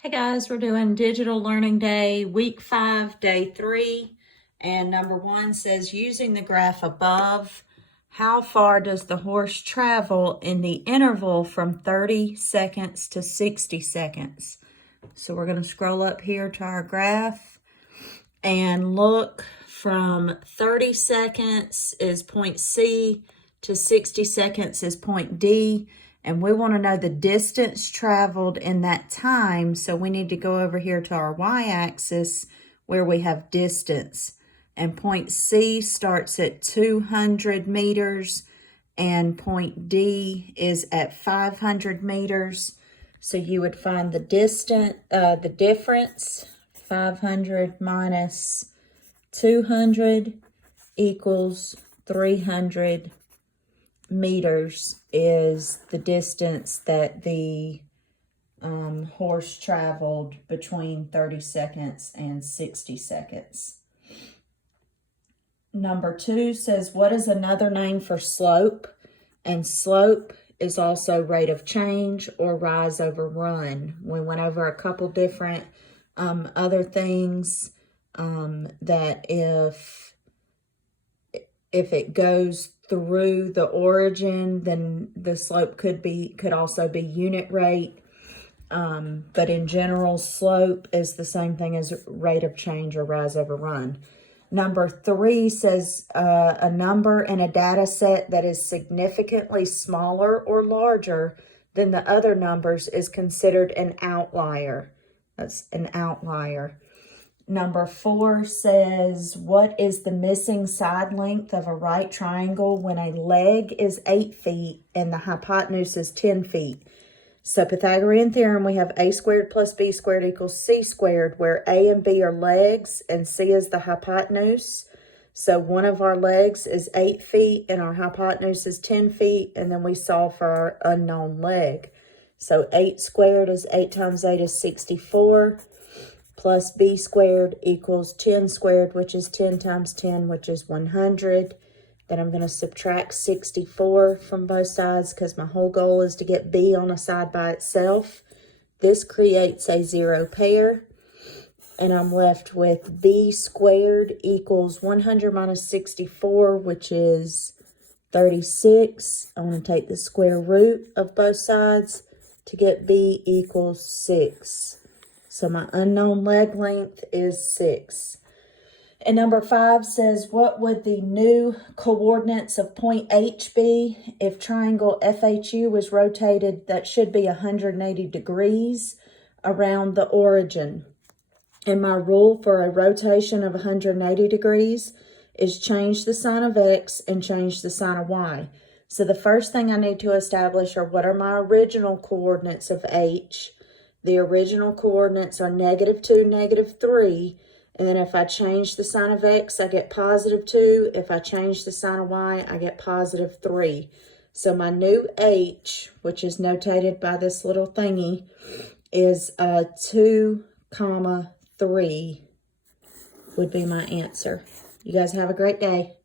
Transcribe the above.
Hey guys, we're doing Digital Learning Day, week 5, day 3. And number 1 says, using the graph above, how far does the horse travel in the interval from 30 seconds to 60 seconds? So we're going to scroll up here to our graph and look from 30 seconds is point C to 60 seconds is point D. And we want to know the distance traveled in that time. So we need to go over here to our y-axis where we have distance. And point C starts at 200 meters and point D is at 500 meters. So you would find the difference, 500 minus 200 equals 300 meters is the distance that the horse traveled between 30 seconds and 60 seconds. Number 2 says, what is another name for slope? And slope is also rate of change or rise over run. We went over a couple different other things that if it goes through the origin, then the slope could also be unit rate. But in general, slope is the same thing as rate of change or rise over run. Number 3 says a number in a data set that is significantly smaller or larger than the other numbers is considered an outlier. That's an outlier. Number 4 says, what is the missing side length of a right triangle when a leg is 8 feet and the hypotenuse is 10 feet? So Pythagorean theorem, we have a squared plus b squared equals c squared, where a and b are legs and c is the hypotenuse. So one of our legs is 8 feet and our hypotenuse is 10 feet, and then we solve for our unknown leg. So 8 squared is 8 times 8 is 64. Plus b squared equals 10 squared, which is 10 times 10, which is 100. Then I'm going to subtract 64 from both sides because my whole goal is to get b on a side by itself. This creates a zero pair. And I'm left with b squared equals 100 minus 64, which is 36. I want to take the square root of both sides to get b equals 6. So my unknown leg length is 6. And number 5 says, what would the new coordinates of point H be if triangle FHU was rotated? That should be 180 degrees around the origin. And my rule for a rotation of 180 degrees is change the sign of X and change the sign of Y. So the first thing I need to establish are what are my original coordinates of H. The original coordinates are -2, -3. And then if I change the sign of X, I get +2. If I change the sign of Y, I get +3. So my new H, which is notated by this little thingy, is 2, 3 would be my answer. You guys have a great day.